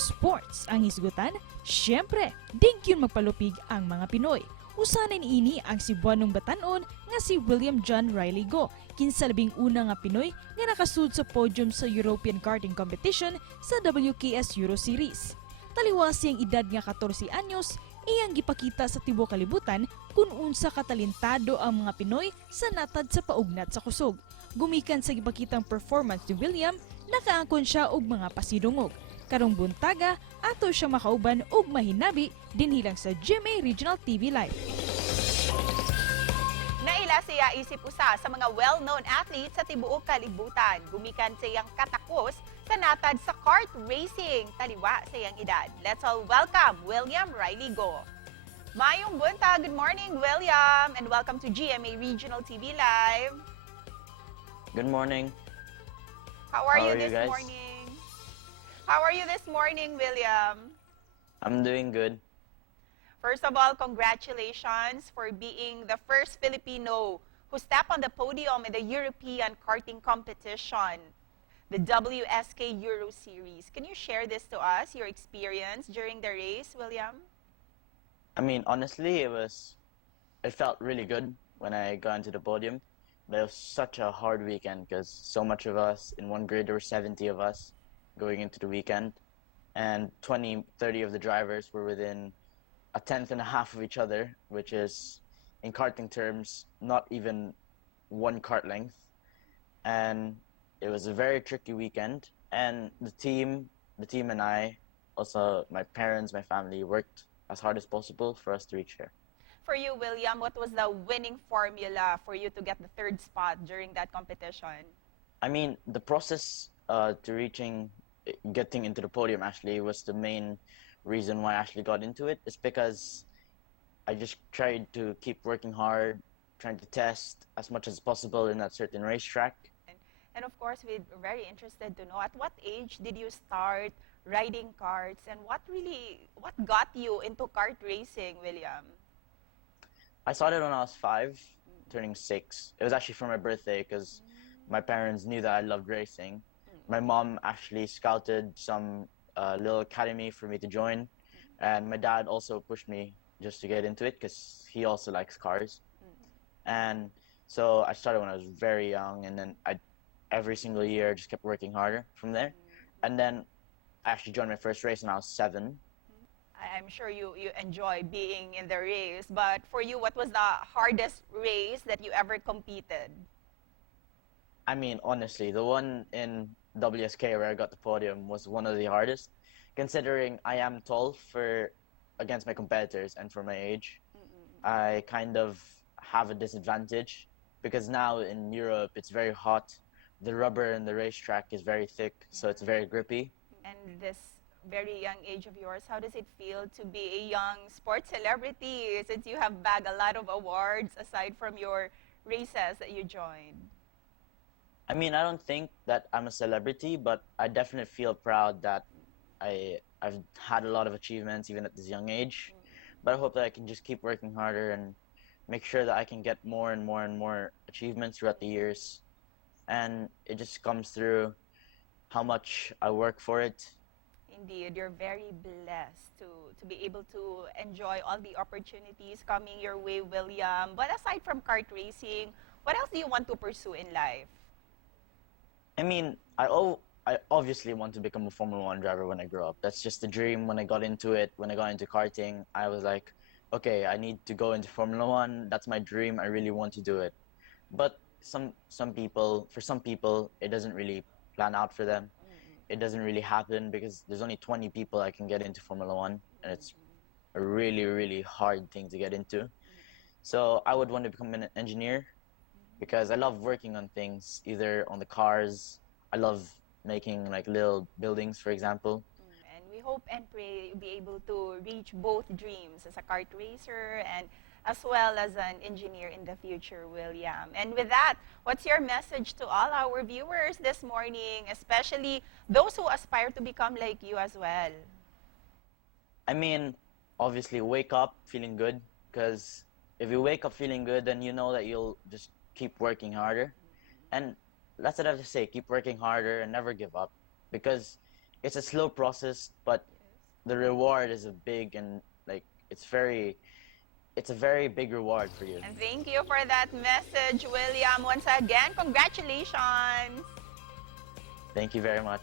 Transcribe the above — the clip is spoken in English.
sports ang hisgutan, syempre, yun magpalupig ang mga Pinoy. Usanin ini ang Sugbuanon'g batan-on nga si William John Riley Go, kinsa labing una nga Pinoy nga nakasud sa podium sa European karting competition sa WSK Euro Series. Taliwas siyang edad nga 14 anyos, iyang gipakita sa tibuok kalibutan kung unsa katalentado ang mga Pinoy sa natad sa paugnat sa kusog. Gumikan sa gipakitang performance ni William, nakaangkon siya og mga pasidungog. Karong buntaga, ato siya makauban og mahinabi dinhilang sa GMA Regional TV Live. Naila siya isip usa sa mga well-known athletes sa tibuok kalibutan. Gumikan sa iyang katakos sa natad sa kart racing, taliwa sa iyang edad. Let's all welcome William Riley Go. Mayong buntag, good morning William, and welcome to GMA Regional TV Live. Good morning. How are you guys? this morning? How are you this morning, William? I'm doing good. First of all, congratulations for being the first Filipino who stepped on the podium in the European karting competition, the WSK Euro Series. Can you share this to us, your experience during the race, William? I mean, honestly, it felt really good when I got into the podium. But it was such a hard weekend because so much of us, in one grid there were 70 of us going into the weekend. And 20, 30 of the drivers were within a tenth and a half of each other, which is, in karting terms, not even one kart length. And it was a very tricky weekend. And the team and I, also my parents, my family, worked as hard as possible for us to reach here. For you, William, what was the winning formula for you to get the third spot during that competition? I mean, the process to getting into the podium actually was the main reason why I actually got into it. It's because I just tried to keep working hard, trying to test as much as possible in that certain racetrack. And of course, we're very interested to know, at what age did you start riding karts, and what got you into kart racing, William? I started when I was 5, turning 6. It was actually for my birthday because my parents knew that I loved racing. My mom actually scouted some little academy for me to join, and my dad also pushed me just to get into it because he also likes cars. And so I started when I was very young, and then every single year just kept working harder from there. And then I actually joined my first race when I was 7. I'm sure you enjoy being in the race, but for you, what was the hardest race that you ever competed? I mean, honestly, the one in WSK where I got the podium was one of the hardest, considering I am tall against my competitors and for my age. I kind of have a disadvantage because now in Europe it's very hot. The rubber in the racetrack is very thick, so it's very grippy. And this very young age of yours, how does it feel to be a young sports celebrity since you have bagged a lot of awards aside from your races that you joined? I mean, I don't think that I'm a celebrity, but I definitely feel proud that I've had a lot of achievements even at this young age. But I hope that I can just keep working harder and make sure that I can get more and more and more achievements throughout the years. And it just comes through how much I work for it. Indeed, you're very blessed to be able to enjoy all the opportunities coming your way, William. But aside from kart racing, what else do you want to pursue in life? I mean, I obviously want to become a Formula 1 driver when I grow up. That's just the dream. When I got into it, when I got into karting, I was like, okay, I need to go into Formula 1. That's my dream. I really want to do it. But for some people, it doesn't really plan out for them. It doesn't really happen because there's only 20 people I can get into Formula 1, and it's a really, really hard thing to get into. So I would want to become an engineer because I love working on things, either on the cars. I love making like little buildings, for example. And we hope and pray you'll be able to reach both dreams as a kart racer and as well as an engineer in the future, William. And with that, what's your message to all our viewers this morning, especially those who aspire to become like you as well? I mean, obviously wake up feeling good, because if you wake up feeling good, then you know that you'll just keep working harder. And that's what I have to say, keep working harder and never give up, because it's a slow process, but the reward is a big and like it's a very big reward for you. And thank you for that message, William. Once again, congratulations. Thank you very much.